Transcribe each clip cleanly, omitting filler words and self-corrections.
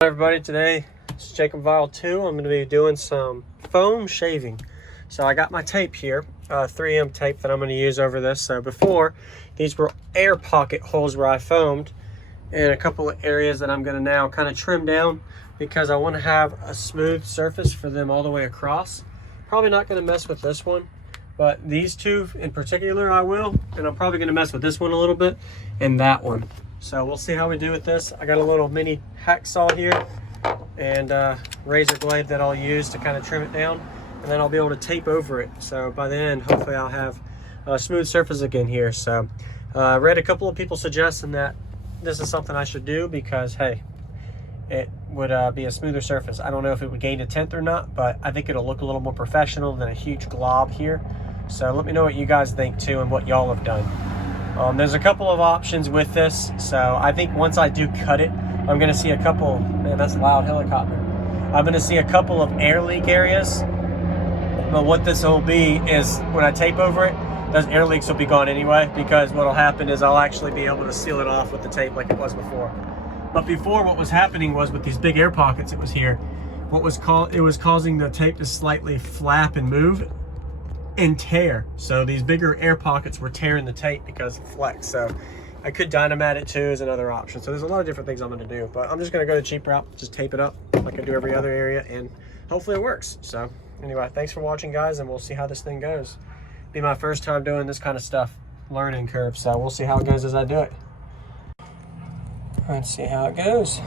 Hi everybody, today it's Jacob Vial 2. I'm going to be doing some foam shaving. So I got my tape here, 3M tape that I'm going to use over this. So before, these were air pocket holes where I foamed, and a couple of areas that I'm going to now kind of trim down because I want to have a smooth surface for them all the way across. Probably not going to mess with this one, but these two in particular I will, and I'm probably going to mess with this one a little bit and that one. So we'll see how we do with this. I got a little mini hacksaw here and razor blade that I'll use to kind of trim it down, and then I'll be able to tape over it. So by the end, hopefully I'll have a smooth surface again here. So I read a couple of people suggesting that this is something I should do because, hey, it would be a smoother surface. I don't know if it would gain a tint or not, but I think it'll look a little more professional than a huge glob here. So let me know what you guys think too and what y'all have done. There's a couple of options with this, so I think once I do cut it, I'm going to see a couple, man, that's a loud helicopter. I'm going to see a couple of air leak areas, but what this will be is when I tape over it, those air leaks will be gone anyway, because what will happen is I'll actually be able to seal it off with the tape like it was before. But before, what was happening was with these big air pockets, it was here, it was causing the tape to slightly flap and move and tear. So these bigger air pockets were tearing the tape because of flex. So I could dynamite it too as another option. So there's a lot of different things I'm going to do, but I'm just going to go the cheap route, just tape it up like I do every other area, and hopefully it works. So anyway, thanks for watching, guys, and we'll see how this thing goes. Be my first time doing this kind of stuff, learning curve, so we'll see how it goes as I do it. Let's see how it goes.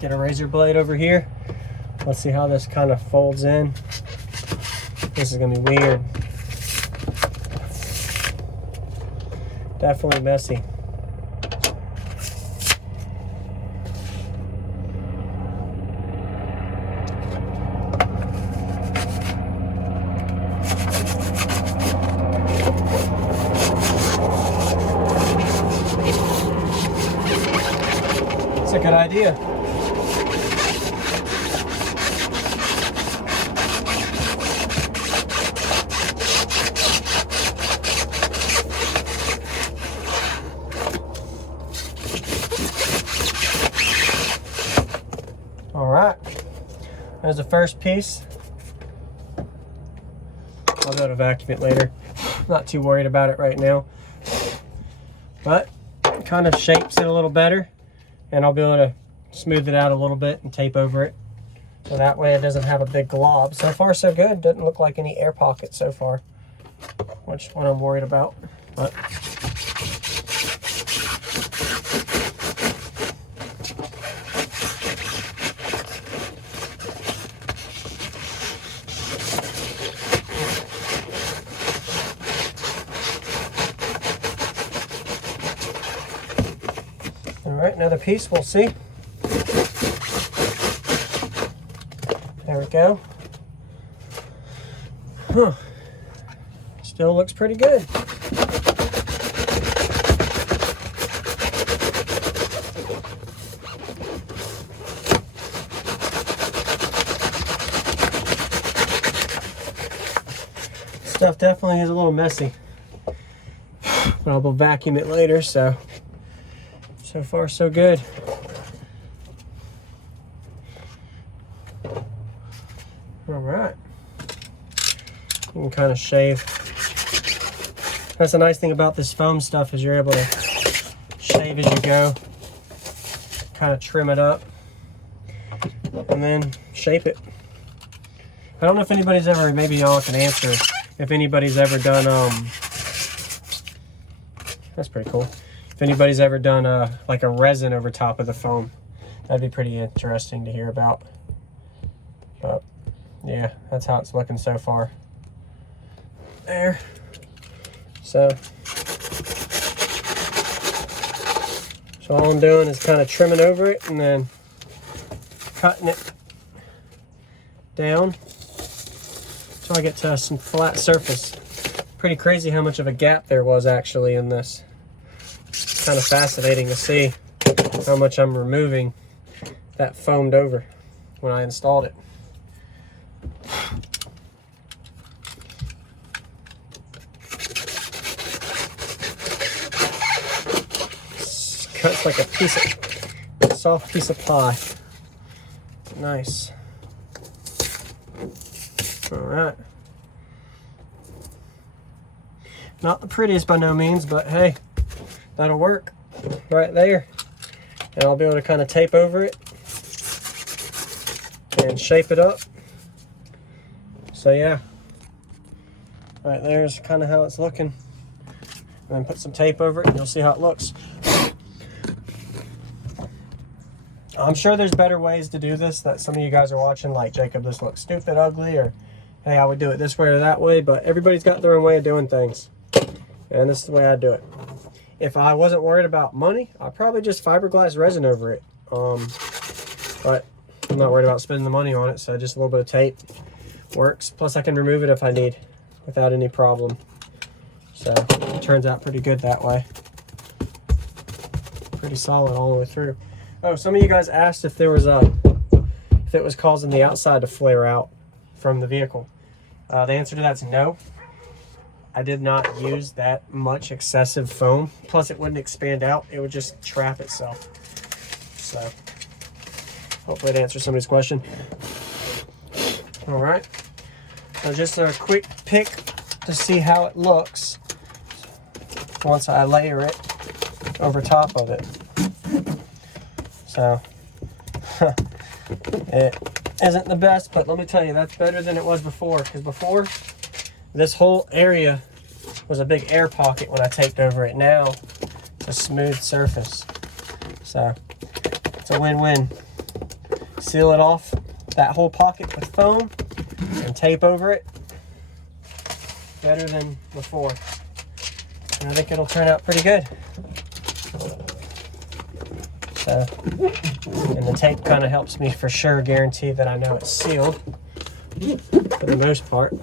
Get a razor blade over here. Let's see how this kind of folds in. This is gonna be weird. Definitely messy. It's a good idea. All right, there's the first piece. I'll go to vacuum it later. Not too worried about it right now, but it kind of shapes it a little better, and I'll be able to smooth it out a little bit and tape over it, so that way it doesn't have a big glob. So far so good. Doesn't look like any air pockets so far, which is what I'm worried about. But all right, another piece, we'll see. There we go. Huh. Still looks pretty good. Stuff definitely is a little messy, but I'll vacuum it later, so far so good. All right, you can kind of shave. That's the nice thing about this foam stuff, is you're able to shave as you go, kind of trim it up, and then shape it. I don't know if anybody's ever, maybe y'all can answer if anybody's ever done, that's pretty cool. If anybody's ever done like a resin over top of the foam, that'd be pretty interesting to hear about. But yeah, that's how it's looking so far. There. So all I'm doing is kind of trimming over it and then cutting it down until I get to some flat surface. Pretty crazy how much of a gap there was actually in this. It's kind of fascinating to see how much I'm removing that foamed over when I installed it. It's like a soft piece of pie. Nice. All right. Not the prettiest by no means, but hey, that'll work right there. And I'll be able to kind of tape over it and shape it up. So yeah, right there's kind of how it's looking. And then put some tape over it and you'll see how it looks. I'm sure there's better ways to do this that some of you guys are watching, like, Jacob, this looks stupid, ugly, or hey, I would do it this way or that way, but everybody's got their own way of doing things. And this is the way I do it. If I wasn't worried about money, I'd probably just fiberglass resin over it. But I'm not worried about spending the money on it, so just a little bit of tape works. Plus I can remove it if I need without any problem. So it turns out pretty good that way. Pretty solid all the way through. Oh, some of you guys asked if there was if it was causing the outside to flare out from the vehicle. The answer to that is no. I did not use that much excessive foam. Plus it wouldn't expand out. It would just trap itself. So hopefully it answers somebody's question. All right. So just a quick pick to see how it looks once I layer it over top of it. So it isn't the best, but let me tell you, that's better than it was before. Because before, this whole area was a big air pocket when I taped over it. Now it's a smooth surface. So it's a win-win. Seal it off, that whole pocket, with foam and tape over it. Better than before. And I think it'll turn out pretty good. So, and the tape kind of helps me for sure guarantee that I know it's sealed for the most part.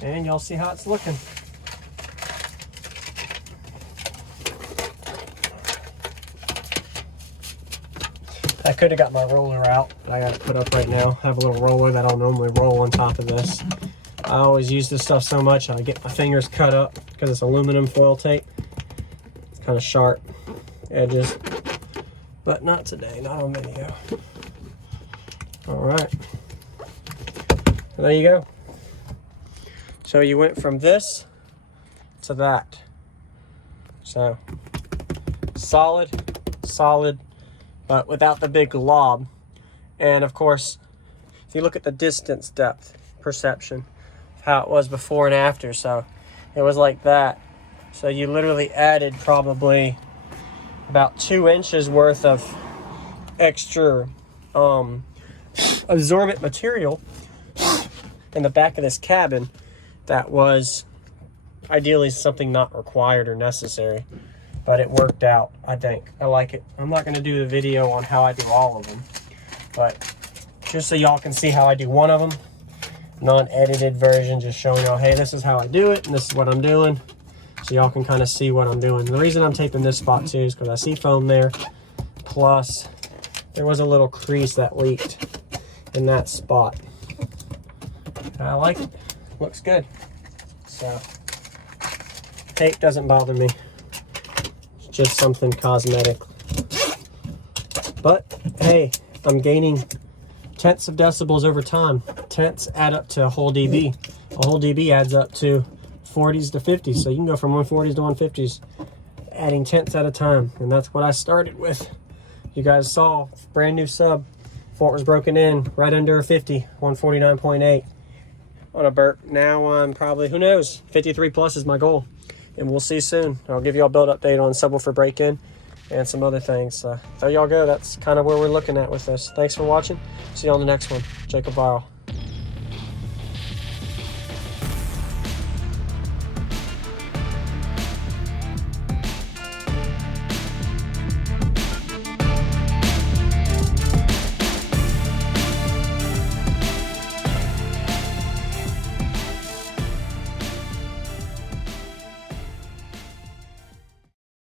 And y'all see how it's looking. I could have got my roller out, but I got it put up right now. I have a little roller that I'll normally roll on top of this. I always use this stuff so much I get my fingers cut up because it's aluminum foil tape. It's kind of sharp edges, but not today, not on video. All right, there you go. So you went from this to that. So solid, but without the big glob. And of course, if you look at the distance depth perception, how it was before and after, so it was like that. So you literally added probably about 2 inches worth of extra absorbent material in the back of this cabin that was ideally something not required or necessary, but it worked out. I think I like it. I'm not going to do the video on how I do all of them, but just so y'all can see how I do one of them, non-edited version, just showing y'all, hey, this is how I do it and this is what I'm doing, so y'all can kind of see what I'm doing. The reason I'm taping this spot too is because I see foam there, plus there was a little crease that leaked in that spot. I like it. Looks good. So tape doesn't bother me. It's just something cosmetic. But hey, I'm gaining tenths of decibels over time. Tenths add up to a whole dB. A whole dB adds up to 40s to 50s. So you can go from 140s to 150s, adding tenths at a time. And that's what I started with. You guys saw, brand new sub before it was broken in, right under a 50, 149.8 on a burp. Now I'm probably, who knows, 53 plus is my goal. And we'll see soon. I'll give you a build update on subwoofer break-in and some other things. There y'all go. That's kind of where we're looking at with this. Thanks for watching. See you on the next one. Jacob Viral.